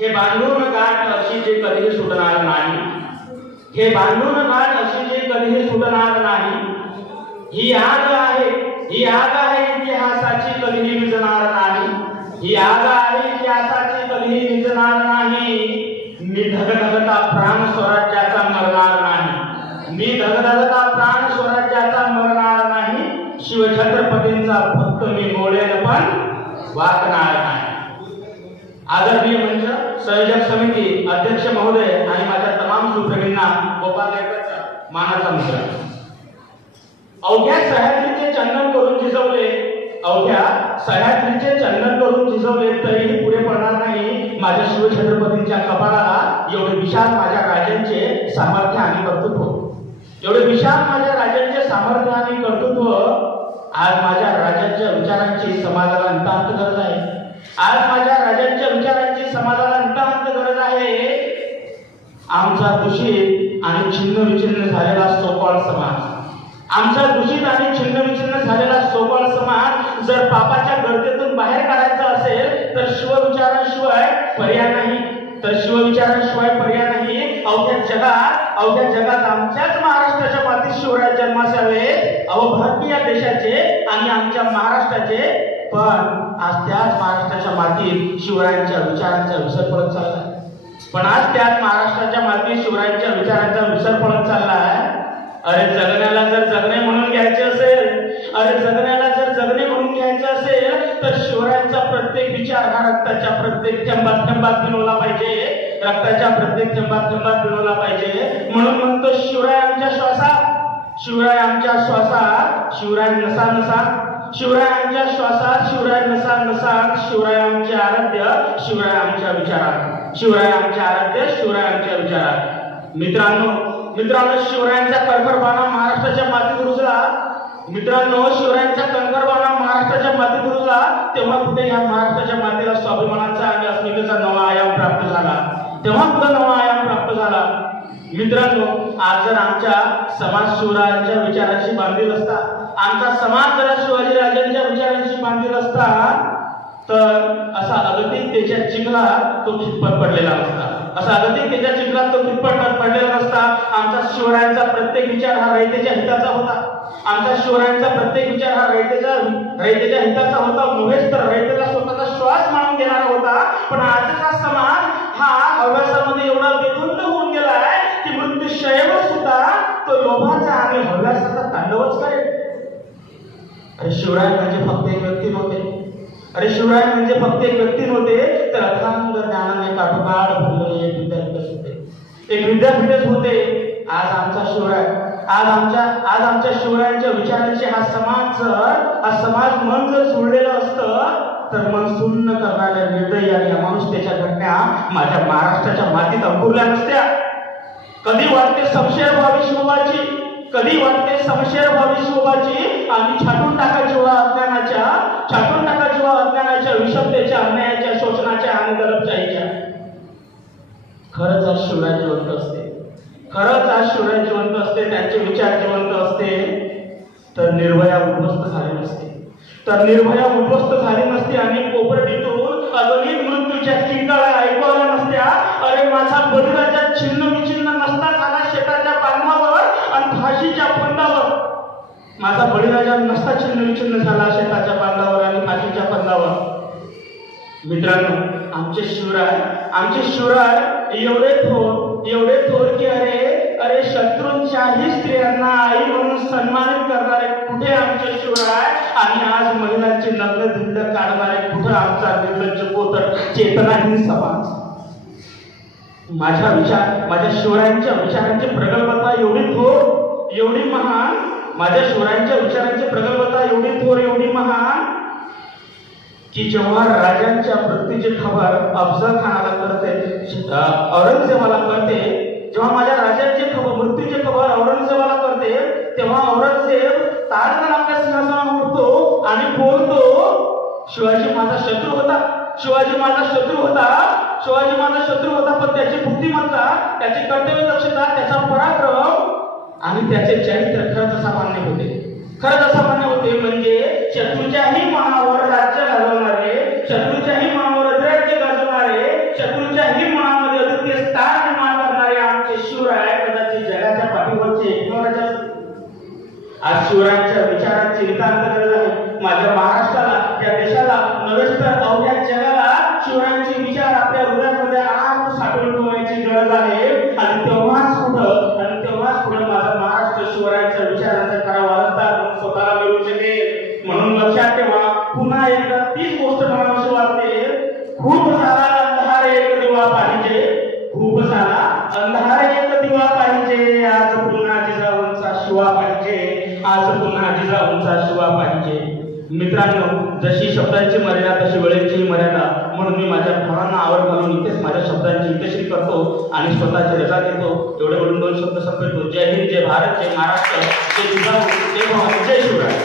हे बांधून गाठ अशी जे कधीही सुटणार नाही, हे बांधून गाठ अशी जे कधीही सुटणार नाही, ही आग आहे, ही आग आहे इतिहासाची कधीही विझणार नाही, ही आग आहे इतिहासाची कधीही विझणार नाही. मी धगधगता प्राण स्वराज्याचा मरणार नाही, मी धगधगता प्राण स्वराज्याचा मरणार नाही. शिवछत्रपतींचा भक्त मी मोडेल पण वाकणार नाही. आदरणीय मंच, संयोजक समिती, अध्यक्ष महोदय आणि माझ्या तमाम सुप्रवीणांना गोपाल गायकवाडचा मानाचा मुद्रा. अवघ्या सह्याद्रीचे चंदन करून झिजवले, अवघ्या सह्याद्रीचे चंदन करून झिजवले तरीही पुढे पडणार नाही माझ्या शिवछत्रपतींच्या कपाळाला एवढे विशाल माझ्या राजांचे सामर्थ्य आणि कर्तृत्व, एवढे विशाल माझ्या राजांचे सामर्थ्य आणि कर्तृत्व. आज माझ्या राजांच्या विचारांची समाजाला नितांत गरज आहे, आज माझ्या राजांच्या विचारांची समाजाला नितांत गरज आहे. आमचा दूषित आणि छिन्न विच्छिन्न झालेला सोपाळ समाज, आमचा दूषित आणि छिन्न विच्छिन्न झालेला सोपाळ समाज जर पापाच्या गर्दीतून बाहेर काढायचा असेल तर शिवविचाराशिवाय पर्याय नाही, तर शिवविचाराशिवाय पर्याय नाही. अवघ्या जगात आमच्याच महाराष्ट्राच्या मातीत शिवराय जन्मास यावे, भारतीय देशाचे आणि आमच्या महाराष्ट्राचे. पण आज त्याच महाराष्ट्राच्या मातीत शिवरायांच्या विचारांचा विसर पडत चाललाय, पण आज त्याच महाराष्ट्राच्या मातीत शिवरायांच्या विचारांचा विसर पडत चाललाय. अरे जगण्याला जर जगणे म्हणून घ्यायचे असेल, अरे जगण्याला जर जगणे म्हणून घ्यायचे असेल तर शिवरायांचा प्रत्येक विचार हा रक्ताच्या प्रत्येक थेंबात थेंबात भिनवला पाहिजे, रक्ताच्या प्रत्येक थेंबात थेंबात भिनवला पाहिजे. म्हणून म्हणतो शिवराय आमच्या श्वासात, शिवराय आमच्या श्वासात, शिवराय नसा नसात, शिवराय आमच्या श्वासात, शिवराय नसा नसात, शिवराय आमचे आराध्य, शिवराय आमच्या विचारात, शिवराय आमचे आराध्य, शिवराय आमच्या विचारात. मित्रांनो, शिवरायांचा कणखरपणा महाराष्ट्राच्या मातीत रुजला, मित्रांनो शिवरायांचा कणखरपणा महाराष्ट्राच्या मातीत रुजला तेव्हा कुठे या महाराष्ट्राच्या मातीला स्वाभिमानाचा आणि अस्मितेचा नवा आयाम प्राप्त झाला, तेव्हा कुठे नवा आयाम प्राप्त झाला. मित्रांनो, आज जर आमच्या समाज शिवरायांच्या विचारांशी बांधील असता, आमचा समाज जर शिवाजी राजांच्या विचारांशी बांधील असता तर असा अगतिकतेच्या चिखलात तो खितपत पडलेला असता, असा अगतिकतेच्या चिखलात तो खितपत पडलेला नसता. आमचा शिवरायांचा प्रत्येक विचार हा रयतेच्या हिताचा होता, आमचा शिवरायांचा प्रत्येक विचार हा रयतेच्या हिताचा होता, नव्हेच तर रयतेचा स्वतःचा श्वास मानून घेणारा होता. पण आजचा समाज हा हव्यासामध्ये एवढा बेधुंद होऊन गेलाय की मृत्यूशयेवर सुद्धा तो लोभाचा आणि हव्यासाचा तांडवच करेल. अरे शिवराय म्हणजे फक्त एक व्यक्ती नव्हते, अरे शिवराय म्हणजे फक्त एक व्यक्ती नव्हते तर अथांग ज्ञानाने काठोकाठ भरलेले एक विद्यापीठच होते, एक विद्यापीठच होते. आज आमचा शिवराय, आज आमच्या शिवरायांच्या विचारांचे हा समाज मन जर सोडलेलं असतं तर मन शून्य करणाऱ्या निर्दयी आणि अमानुषतेच्या घटना माझ्या महाराष्ट्राच्या मातीत अंकुरल्या नसत्या. कधी वाटते संशय व्हावी शिवबाची, कधी वाटते संशय व्हावी शिवबाची आणि छाटून टाका जीवा अज्ञानाच्या, छाटून टाका जीवा अज्ञानाच्या, विषमतेच्या, अन्यायाच्या, शोषणाच्या आणि दडपशाहीच्या. खरंच आज शिवराय जिवंत असते, खरंच आज शिवराय जिवंत असते, त्यांचे विचार जिवंत असते तर निर्भया उद्ध्वस्त झाली नसते, तर निर्भया उद्ध्वस्त झाली नसती आणि कोपर्डीतून अगणित मृत्यूच्या किंकाळ्या ऐकू आल्या नसत्या. अरे माझा बलिराजा छिन्न विछिन्न नसता झाला शेताच्या बांधावर आणि फाशीच्या फंदावर, माझा बळीराजा नसता छिन्न विछिन्न झाला शेताच्या बांधावर आणि फाशीच्या फंदावर. मित्रांनो, आमचे शिवराय एवढे थोर की अरे शत्रूंच्याही स्त्रियांना आई म्हणून सन्मानित करणारे कुठे आमचे शिवराय, आणि आज महिलांचे नग्न धिंड काढणारे कुठे आमचा निर्लज्ज कोतर चेतनाहीन समाज. माझ्या शिवरायांच्या विचारांची प्रगल्भता एवढी थोर, एवढी महान, माझ्या शिवरायांच्या विचारांची प्रगल्भता एवढी थोर, एवढी महान की जेव्हा राजांच्या मृत्यूची खबर अफजल खानाला कळते, औरंगजेबाला कळते, जेव्हा माझ्या राजांची मृत्यूची खबर औरंगजेबाला कळते तेव्हा औरंगजेब ताडकन आपल्या सिंहासनावर उठतो आणि बोलतो, शिवाजी माझा शत्रू होता, शिवाजी माझा शत्रू होता, शिवाजी माझा शत्रू होता, पण त्याची बुद्धिमत्ता, त्याची कर्तव्यदक्षता, त्याचा पराक्रम आणि त्याचे चरित्र खरंच असामान्य होते, खरंच असामान्य होते. म्हणजे शत्रूच्याही मनावर राज्य घालवणारे, शत्रूच्याही मनावर राज्य गाजवणारे, शत्रूच्याही जशी शब्दांची मर्यादा तशी वेळेची मर्यादा, म्हणून मी माझ्या भावांना आवड घालून इथेच माझ्या शब्दांची इतश्री करतो आणि स्वतःची रजा घेतो. एवढे बोलून 2 शब्द संपवतो. जय हिंद, जय भारत, जय महाराष्ट्र, जय जिजाऊ, जय भवानी, जय शिवराय.